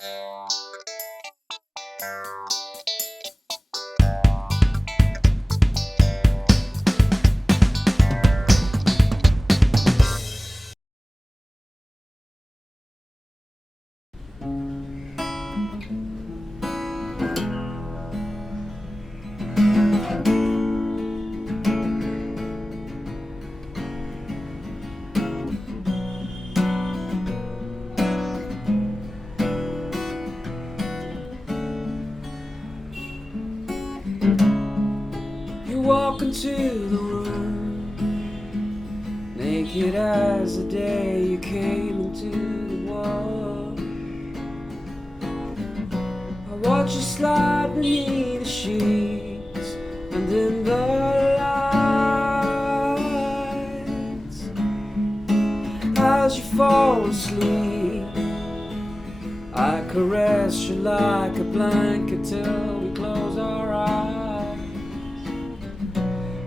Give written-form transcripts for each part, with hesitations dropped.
You walk into the room, naked as the day you came into the world. I watch you slide beneath the sheets and in the lights. As you fall asleep, I caress you like a blanket till we close our eyes.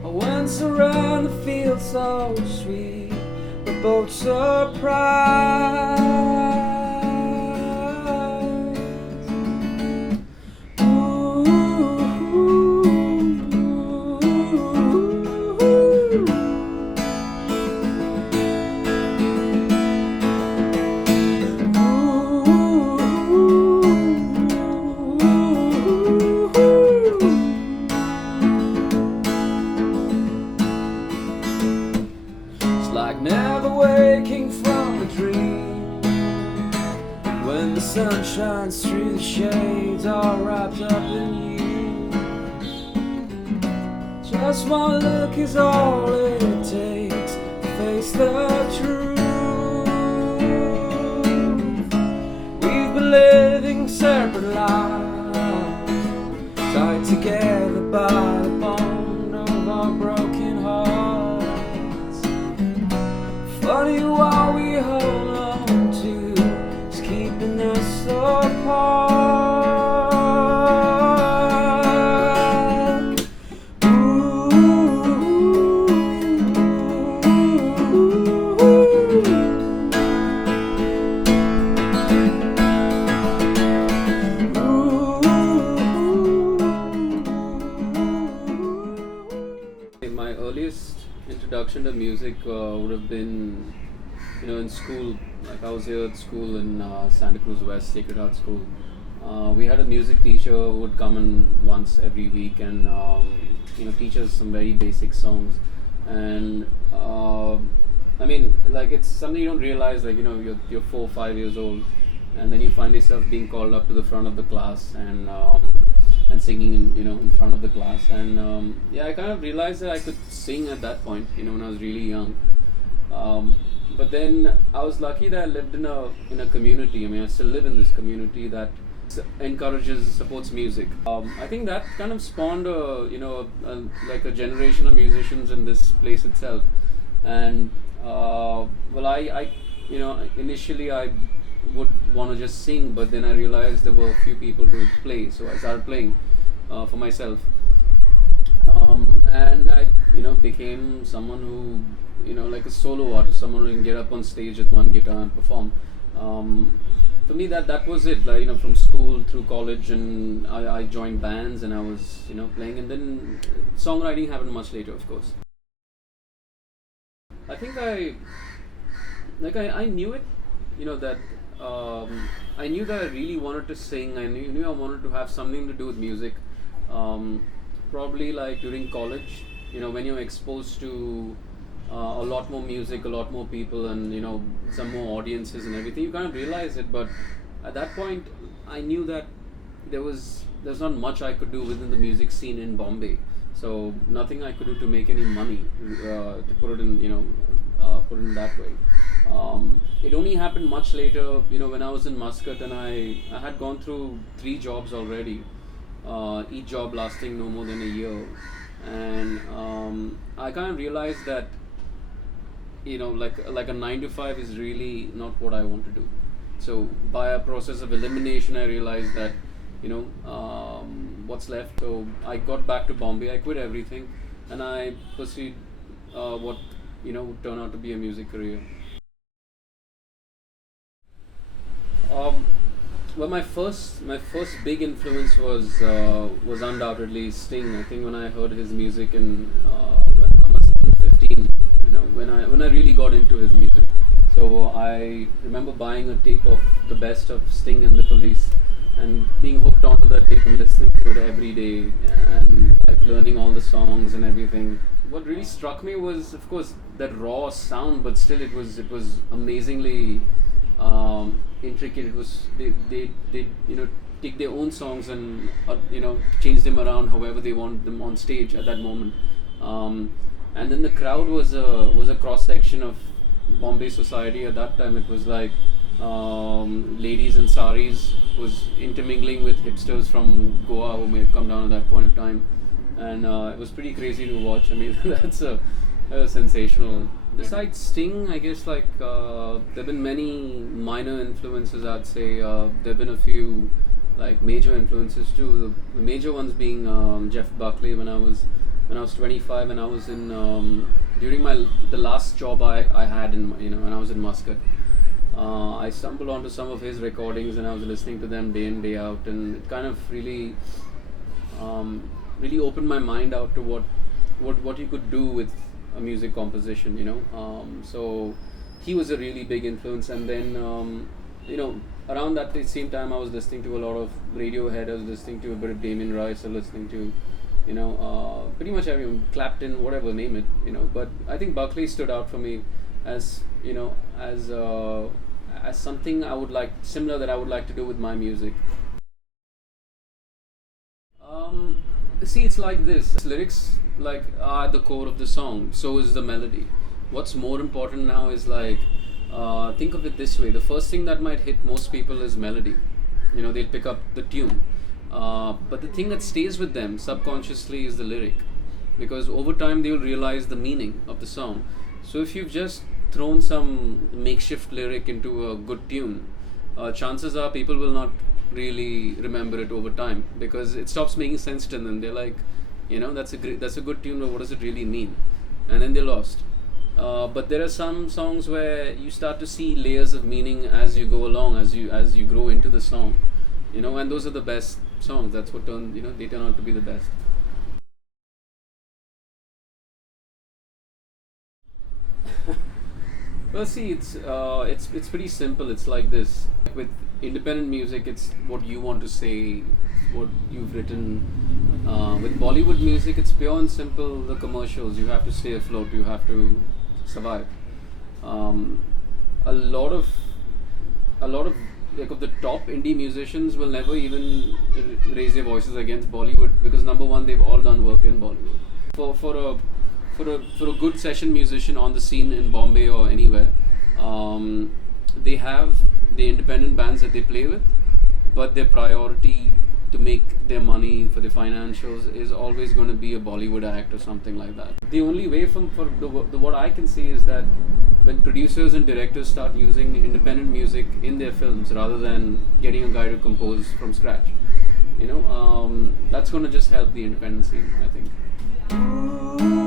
Once around the field so sweet, we're both surprised. Never waking from a dream, when the sun shines through the shades, all wrapped up in you. Just one look is all it takes to face the truth. We've been living separate lives, tied together by the bond of our broken hearts. Funny what we hold on to is keeping us apart. My earliest introduction to music would have been, in school. Like I was here at school in Santa Cruz West, Sacred Heart School. We had a music teacher who would come in once every week and teach us some very basic songs. And it's something you don't realize. Like you're 4 or 5 years old, and then you find yourself being called up to the front of the class and singing in front of the class. And I kind of realized that I could sing at that point, when I was really young. But then I was lucky that I lived in a community. I mean, I still live in this community that encourages, supports music. I think that kind of spawned a generation of musicians in this place itself. And initially I would want to just sing, but then I realized there were a few people who would play, so I started playing for myself. And I became someone who, like a solo artist, someone who can get up on stage with one guitar and perform. For me, that was it. Like, from school through college, and I joined bands and I was playing, and then songwriting happened much later, of course. I think I knew it, that I knew that I really wanted to sing. I knew I wanted to have something to do with music. Probably like during college, when you're exposed to a lot more music, a lot more people, and some more audiences and everything, you kind of realize it. But at that point, I knew that there's not much I could do within the music scene in Bombay. So nothing I could do to make any money, to put it in that way. It only happened much later, when I was in Muscat, and I had gone through 3 jobs already, each job lasting no more than a year. And I kind of realized that, like a 9 to 5 is really not what I want to do. So by a process of elimination, I realized that, what's left. So I got back to Bombay. I quit everything, and I pursued what would turn out to be a music career. Well, my first big influence was undoubtedly Sting. I think when I heard his music in when I must have been 15, when I really got into his music. So I remember buying a tape of the best of Sting and the Police, and being hooked onto that tape and listening to it every day, and like learning all the songs and everything. What really struck me was, of course, that raw sound, but still it was amazingly intricate. It was they take their own songs and change them around however they want them on stage at that moment. And then the crowd was a cross section of Bombay society at that time. It was like ladies in saris was intermingling with hipsters from Goa who may have come down at that point of time, and it was pretty crazy to watch. I mean, that was sensational. Besides Sting, I guess there've been many minor influences. I'd say there've been a few like major influences too. The major ones being Jeff Buckley when I was 25, and I was in during the last job I had in when I was in Muscat. I stumbled onto some of his recordings and I was listening to them day in day out, and it kind of really opened my mind out to what you could do with a music composition. So he was a really big influence, and then around that same time I was listening to a lot of Radiohead. I was listening to a bit of Damien Rice. I was listening to pretty much everyone, Clapton, whatever, name it. But I think Buckley stood out for me as as something similar that I would like to do with my music. See, it's like this. Lyrics are at the core of the song. So is the melody. What's more important now is think of it this way. The first thing that might hit most people is melody. They'll pick up the tune. But the thing that stays with them subconsciously is the lyric, because over time they'll realize the meaning of the song. So if you've just thrown some makeshift lyric into a good tune, chances are people will not really remember it over time, because it stops making sense to them. They're like, that's a good tune, but what does it really mean? And then they're lost. But there are some songs where you start to see layers of meaning as you go along, as you grow into the song. And those are the best songs. That's what they turn out to be the best. Well, see, it's pretty simple. It's like this. With independent music, it's what you want to say, what you've written. With Bollywood music, it's pure and simple. The commercials. You have to stay afloat. You have to survive. A lot of of the top indie musicians will never even raise their voices against Bollywood, because number one, they've all done work in Bollywood. For a good session musician on the scene in Bombay or anywhere, they have the independent bands that they play with, but their priority to make their money for the financials is always going to be a Bollywood act or something like that. The only way what I can see is that when producers and directors start using independent music in their films rather than getting a guy to compose from scratch, that's going to just help the independent scene, I think.